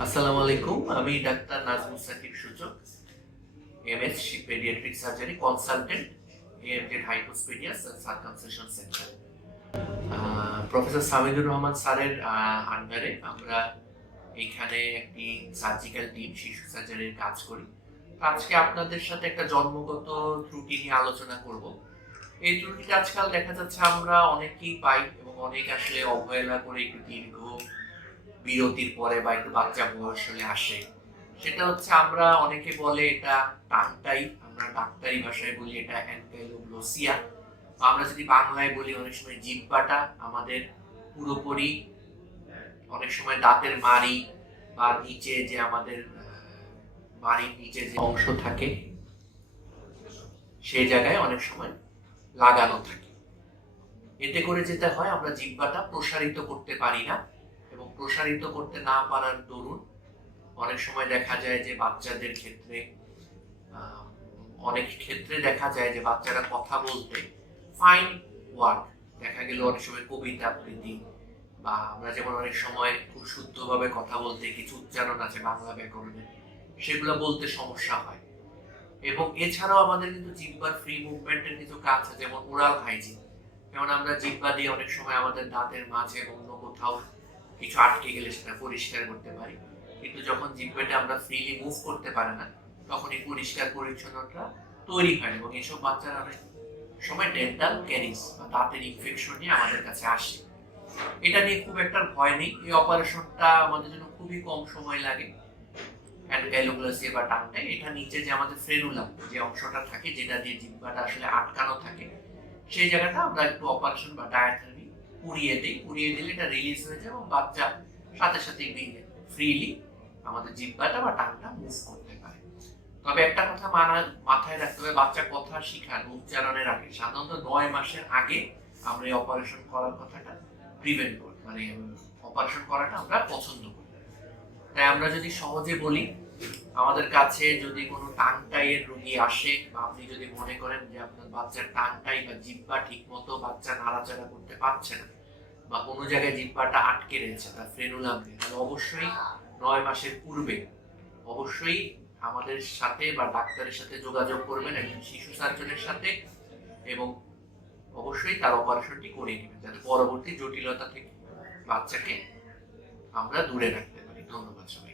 আসসালামু আলাইকুম, আমি ডাক্তার নাজমুল সাকিব সূচক, MS pediatric surgery consultant, AMZ hypospadias and circumcision centre. Professor Samidur Rahman স্যারের আন্ডারে আমরা এইখানে একটি সার্জিক্যাল টিম শিশু সার্জারির কাজ করি। আজকে আপনাদের সাথে একটা জন্মগত ত্রুটি নিয়ে আলোচনা করব। এই ত্রুটিটা আজকাল দেখা যাচ্ছে আমরা অনেকেই পাই এবং অনেক আসলে অবহেলা করে একটু দীর্ঘ বিরতির পরে বা একটু বাচ্চা বয়স হলে আসে। সেটা হচ্ছে আমরা অনেকে বলে এটা টাংটাই, আমরা ডাক্তারি ভাষায় বলি এটা অ্যানকাইলোগ্লোসিয়া। আমরা যদি বাংলায় বলি অনেক সময় জিহ্বাটা আমাদের পুরোপুরি, অনেক সময় দাঁতের মাড়ি বা নিচে যে আমাদের মাড়ির নিচে যে অংশ থাকে সেই জায়গায় অনেক সময় লাগানো থাকে। এতে করে যেটা হয়, আমরা জিহ্বাটা প্রসারিত করতে পারি না এবং প্রসারিত করতে না পারার দরুন অনেক সময় দেখা যায় যে বাচ্চাদের ক্ষেত্রে অনেক ক্ষেত্রে দেখা যায় যে বাচ্চারা কথা বলতে ফাইন ওয়ার্ড, দেখা গেল অনেক সময় কবিতা আবৃত্তি বা আমরা যেমন অনেক সময় খুব শুদ্ধভাবে কথা বলতে কিছু উচ্চারণ আছে বাংলা ব্যাকরণে, সেগুলো বলতে সমস্যা হয়। এবং এছাড়াও আমাদের কিন্তু জিহ্বার ফ্রি মুভমেন্টের কিছু কাজ আছে, যেমন ওরাল হাইজিন। যেমন আমরা জিহ্বা দিয়ে অনেক সময় আমাদের দাঁতের মাঝে অন্য কোথাও কিছু আটকে গেলে সেটা পরিষ্কার করতে পারি, কিন্তু যখন জিহ্বাটা আমরা ফ্রিলি মুভ করতে পারি না তখন এই পরিষ্কার পরিচ্ছন্নতা তৈরি হয় এবং এসব বাচ্চারা অনেক সময় ডেন্টাল ক্যারিজ বা দাঁতের ইনফেকশন নিয়ে আমাদের কাছে আসে। এটা নিয়ে খুব একটা ভয় নেই, এই অপারেশনটা আমাদের জন্য খুবই কম সময় লাগে। অ্যানকাইলোগ্লোসিয়া বা টাংটাই, এটা নিচে যে আমাদের ফ্রেনুলাম যে অংশটা থাকে যেটা দিয়ে জিহ্বাটা আসলে আটকানো থাকে, সেই জায়গাটা আমরা একটু অপারেশন বা ডায়াথেরাপি পুড়িয়ে দিই। পুড়িয়ে দিলে এটা রিলিজ হয়ে যায় এবং বাচ্চা সাথে সাথে ফ্রিলি আমাদের জিহ্বাটা বা টাংটা মুভ করতে পারে। তবে একটা কথা মাথায় রাখতে হবে, বাচ্চা কথা শিখার উচ্চারণের আগে সাধারণত 9 মাসের আগে আমরা এই অপারেশন করার কথাটা প্রিভেন্ট করি, মানে অপারেশন করাটা আমরা পছন্দ করি। তাই আমরা যদি সহজে বলি, আমাদের কাছে যদি কোনো টাংটাইয়ের রোগী আসে বা আপনি যদি মনে করেন যে আপনার বাচ্চার টাংটাই বা জিহ্বা ঠিক মতো বাচ্চা নাড়াচাড়া করতে পারছে না বা কোনো জায়গায় জিহ্বাটা আটকে রয়েছে তার ফ্রেনুলাম দিয়ে, তাহলে অবশ্যই 9 মাসের পূর্বে অবশ্যই আমাদের সাথে বা ডাক্তারের সাথে যোগাযোগ করবেন, একজন শিশু সার্জনের সাথে, এবং অবশ্যই তার অপারেশনটি করে নেবেন যাতে পরবর্তী জটিলতা থেকে বাচ্চাকে আমরা দূরে রাখতে পারি। ধন্যবাদ সবাই।